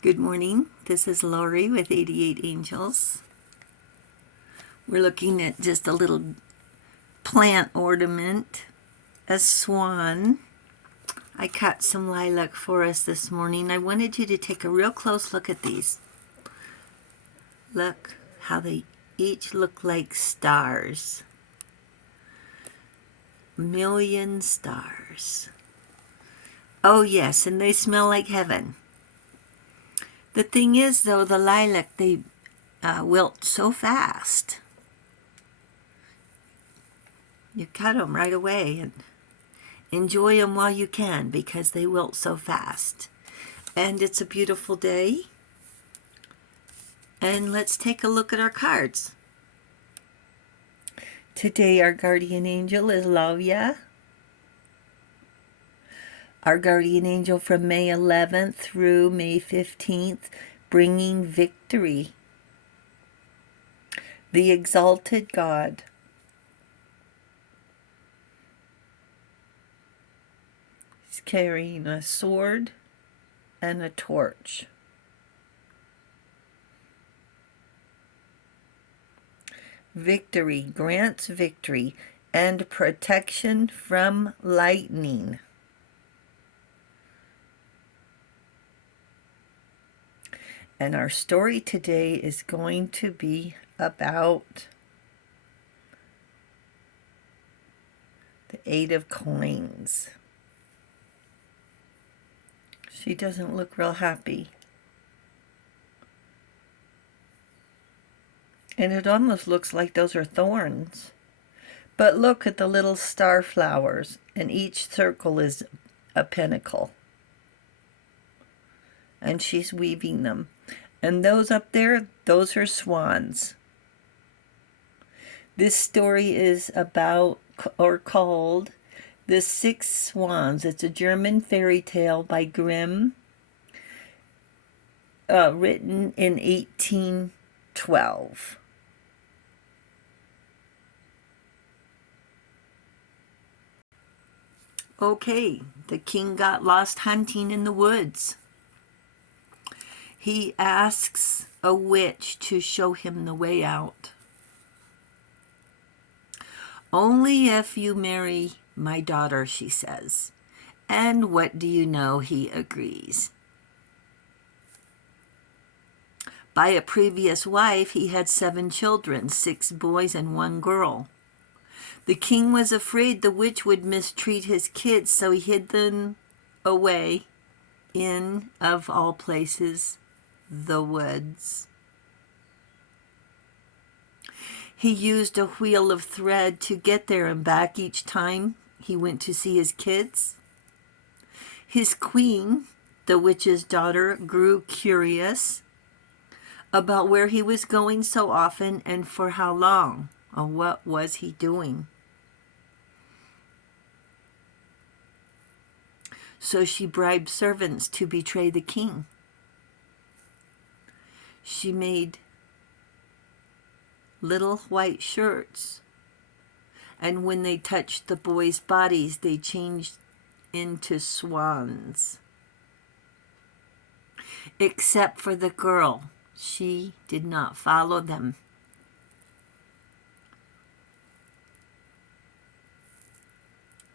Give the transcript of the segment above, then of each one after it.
Good morning. This is Lori with 88 Angels. We're looking at just a little plant ornament, a swan. I cut some lilac for us this morning. I wanted you to take a real close look at these. Look how they each look like stars. Million stars. Oh yes, and they smell like heaven. The thing is, though, the lilac, they wilt so fast. You cut them right away and enjoy them while you can because they wilt so fast. And it's a beautiful day. And let's take a look at our cards. Today our guardian angel is Lavia. Our guardian angel from May 11th through May 15th, bringing victory. The exalted God. He's carrying a sword and a torch. Victory grants victory and protection from lightning. And our story today is going to be about the 8 of coins. She doesn't look real happy. And it almost looks like those are thorns. But look at the little star flowers, and each circle is a pentacle. And she's weaving them. And those up there, those are swans. This story is about, or called, The Six Swans. It's a German fairy tale by Grimm, written in 1812. Okay, the king got lost hunting in the woods. He asks a witch to show him the way out. Only if you marry my daughter, she says. And what do you know? He agrees. By a previous wife, he had 7 children, 6 boys and 1 girl. The king was afraid the witch would mistreat his kids, so he hid them away in, of all places, the woods. He used a wheel of thread to get there and back each time he went to see his kids. His queen, the witch's daughter, grew curious about where he was going so often and for how long. Or what was he doing? So she bribed servants to betray the king. She made little white shirts, and when they touched the boys' bodies, they changed into swans. Except for the girl, she did not follow them.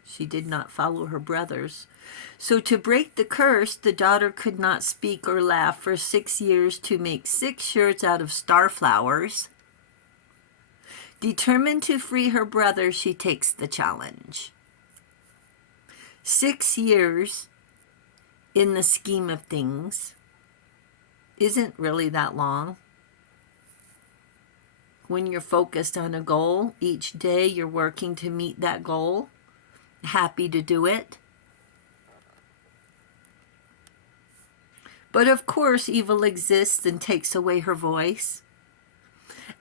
She did not follow her brothers. So to break the curse, the daughter could not speak or laugh for 6 years to make 6 shirts out of star flowers. Determined to free her brother, she takes the challenge. 6 years, in the scheme of things, isn't really that long. When you're focused on a goal, each day you're working to meet that goal. Happy to do it. But of course, evil exists and takes away her voice.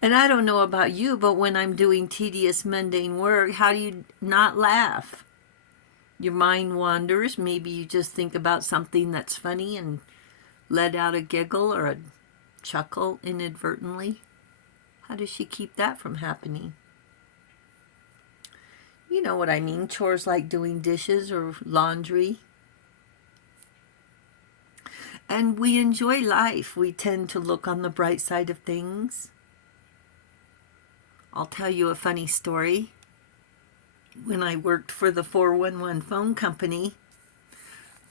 And I don't know about you, but when I'm doing tedious, mundane work, how do you not laugh? Your mind wanders. Maybe you just think about something that's funny and let out a giggle or a chuckle inadvertently. How does she keep that from happening? You know what I mean, chores like doing dishes or laundry. And we enjoy life. We tend to look on the bright side of things. I'll tell you a funny story. When I worked for the 411 phone company,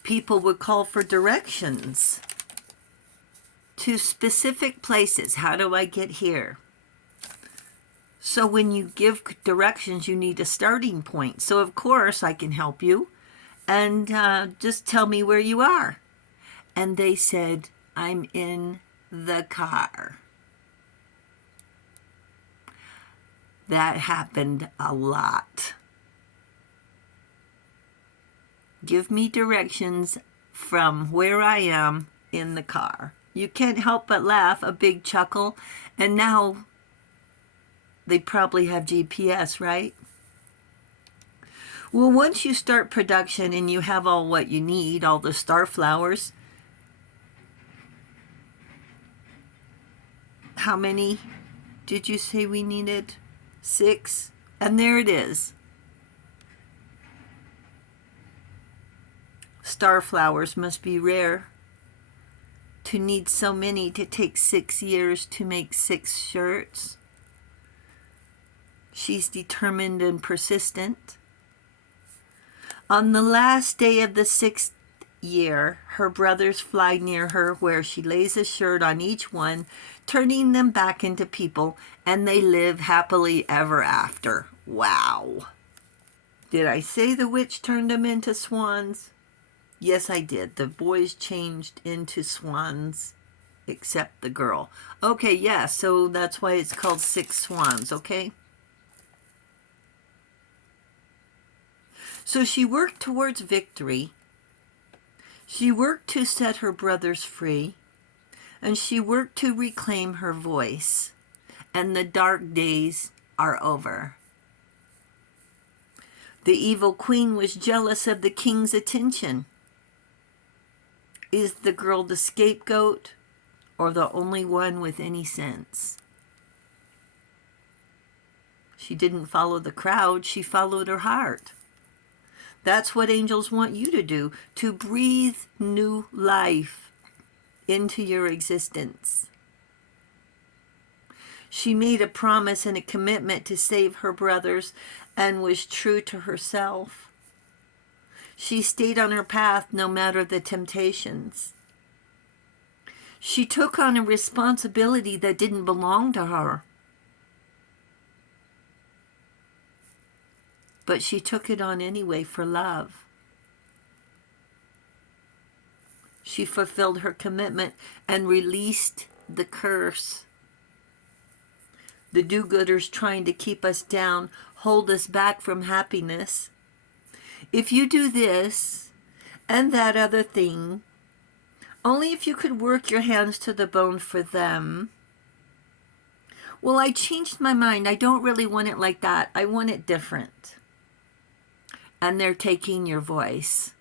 people would call for directions to specific places. How do I get here? So when you give directions, you need a starting point. So of course I can help you, and just tell me where you are. And they said, I'm in the car. That happened a lot. Give me directions from where I am in the car. You can't help but laugh, a big chuckle, and now they probably have GPS, right? Well, once you start production and you have all what you need, all the star flowers, how many did you say we needed? 6? And there it is. Star flowers must be rare to need so many, to take 6 years to make 6 shirts. She's determined and persistent. On the last day of the 6th year, her brothers fly near her, where she lays a shirt on each one, turning them back into people, and they live happily ever after. Wow. Did I say the witch turned them into swans? Yes, I did. The boys changed into swans, except the girl. Okay, yeah, so that's why it's called 6 swans, okay? So she worked towards victory. She worked to set her brothers free, and she worked to reclaim her voice, and the dark days are over. The evil queen was jealous of the king's attention. Is the girl the scapegoat, or the only one with any sense? She didn't follow the crowd, she followed her heart. That's what angels want you to do, to breathe new life into your existence. She made a promise and a commitment to save her brothers and was true to herself. She stayed on her path no matter the temptations. She took on a responsibility that didn't belong to her, but she took it on anyway for love. She fulfilled her commitment and released the curse. The do-gooders trying to keep us down, hold us back from happiness. If you do this and that other thing, only if you could work your hands to the bone for them. Well, I changed my mind. I don't really want it like that. I want it different. And they're taking your voice.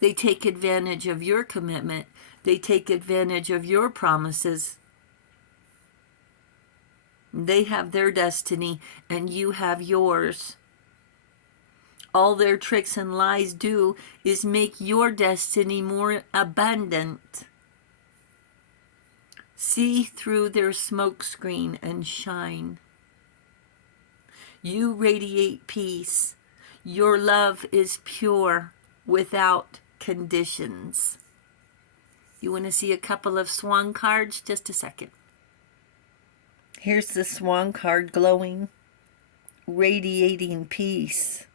They take advantage of your commitment. They take advantage of your promises. They have their destiny, and you have yours. All their tricks and lies do is make your destiny more abundant. See through their smokescreen and shine. You radiate peace. Your love is pure, without conditions. You want to see a couple of swan cards? Just a second. Here's the swan card glowing, radiating peace.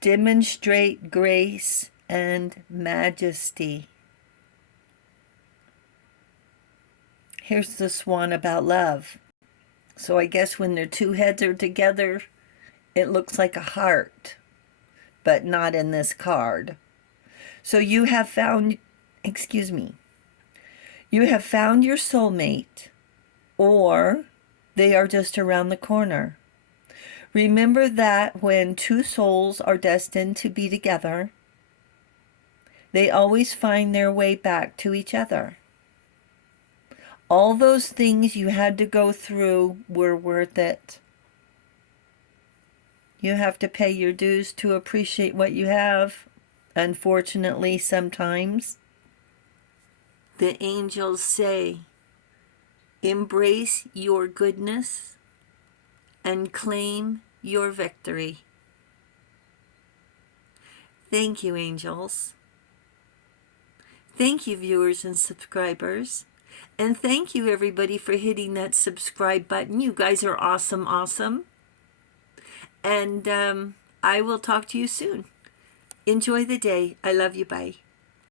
Demonstrate grace and majesty. Here's the swan about love. So I guess when their two heads are together, it looks like a heart, but not in this card. So you have found, you have found your soulmate, or they are just around the corner. Remember that when two souls are destined to be together, they always find their way back to each other. All those things you had to go through were worth it. You have to pay your dues to appreciate what you have. Unfortunately, sometimes the angels say, embrace your goodness and claim your victory. Thank you, angels. Thank you, viewers and subscribers. And thank you, everybody, for hitting that subscribe button. You guys are awesome, awesome. And I will talk to you soon. Enjoy the day. I love you. Bye.